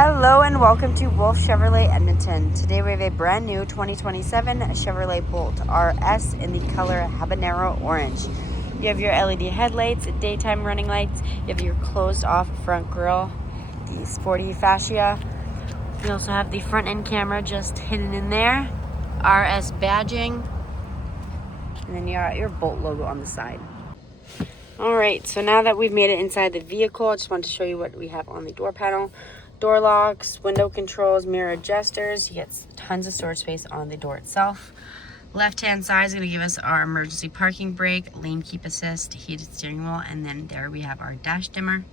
Hello and welcome to Wolfe Chevrolet Edmonton. Today we have a brand new 2027 Chevrolet Bolt RS in the color Habanero Orange. You have your LED headlights, daytime running lights, you have your closed off front grille, the sporty fascia. You also have the front end camera just hidden in there, RS badging, and then you got your Bolt logo on the side. Alright, so now that we've made it inside the vehicle, I just wanted to show you what we have on the door panel. Door locks, window controls, mirror adjusters. You get tons of storage space on the door itself. Left hand side is going to give us our emergency parking brake, lane keep assist, heated steering wheel, and then there we have our dash dimmer.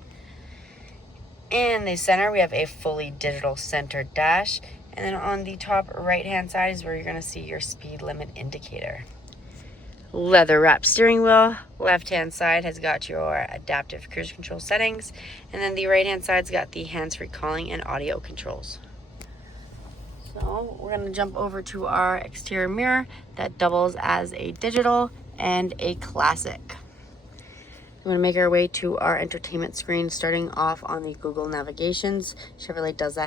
In the center we have a fully digital center dash, and then on the top right hand side is where you're going to see your speed limit indicator. Leather wrapped steering wheel. Left hand side has got your adaptive cruise control settings, and then the right hand side's got the hands-free calling and audio controls. So we're going to jump over to our exterior mirror that doubles as a digital and a classic. We're going to make our way to our entertainment screen, starting off on the Google navigations. Chevrolet does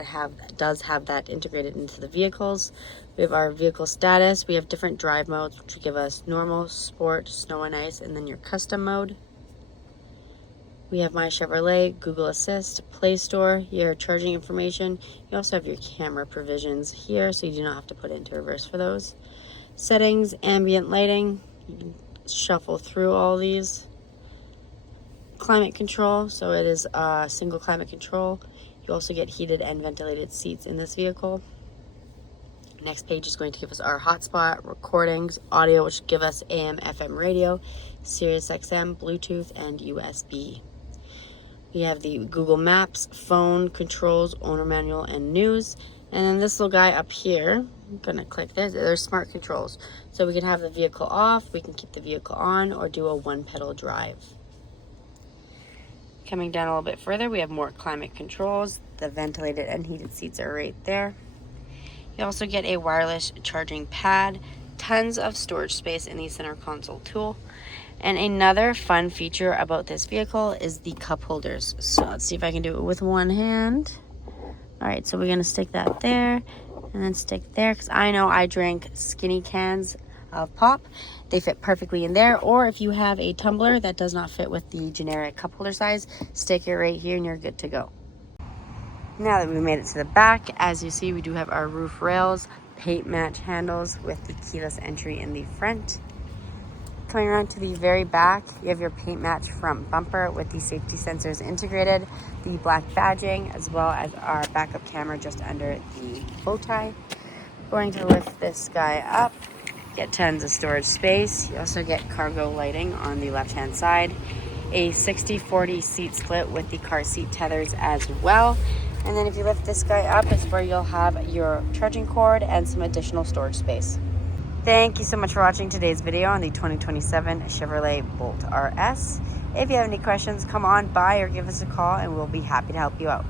have that integrated into the vehicles. We have our vehicle status. We have different drive modes, which give us normal, sport, snow and ice, and then your custom mode. We have My Chevrolet, Google Assist, Play Store, your charging information. You also have your camera provisions here, so you do not have to put it into reverse for those. Settings, ambient lighting. You can shuffle through all these. Climate control, so it is single climate control. You also get heated and ventilated seats in this vehicle. Next page is going to give us our hotspot, recordings, audio, which give us AM, FM radio, Sirius XM, Bluetooth, and USB. We have the Google Maps, phone, controls, owner manual, and news. And then this little guy up here, I'm gonna click this, there's smart controls. So we can have the vehicle off, we can keep the vehicle on, or do a one pedal drive. Coming down a little bit further, we have more climate controls. The ventilated and heated seats are right there. You also get a wireless charging pad, tons of storage space in the center console tool. And another fun feature about this vehicle is the cup holders. So let's see if I can do it with one hand. All right, so we're gonna stick that there and then stick there, because I know I drink skinny cans of pop. They fit perfectly in there, or if you have a tumbler that does not fit with the generic cup holder size, stick it right here and you're good to go. Now that we made it to the back, as you see, we do have our roof rails, paint match handles with the keyless entry in the front. Coming around to the very back, you have your paint match front bumper with the safety sensors integrated, the black badging, as well as our backup camera just under the bow tie. Going to lift this guy up, get tons of storage space. You also get cargo lighting on the left hand side, a 60-40 seat split with the car seat tethers as well. And then if you lift this guy up, is where you'll have your charging cord and some additional storage space. Thank you so much for watching today's video on the 2027 Chevrolet Bolt RS. If you have any questions, come on by or give us a call and we'll be happy to help you out.